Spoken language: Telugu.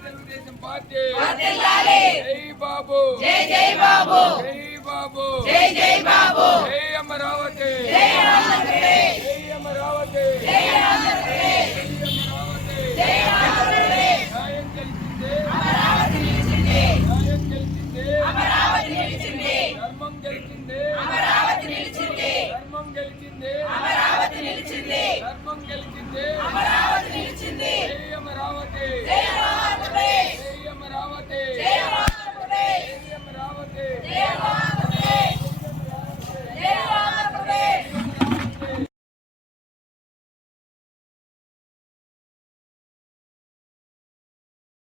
తెలుగుదేశం పార్టీ జై బాబు జై జై బాబు జై బాబు జై జై బాబు. ప్రభుత్వం గెలిచింది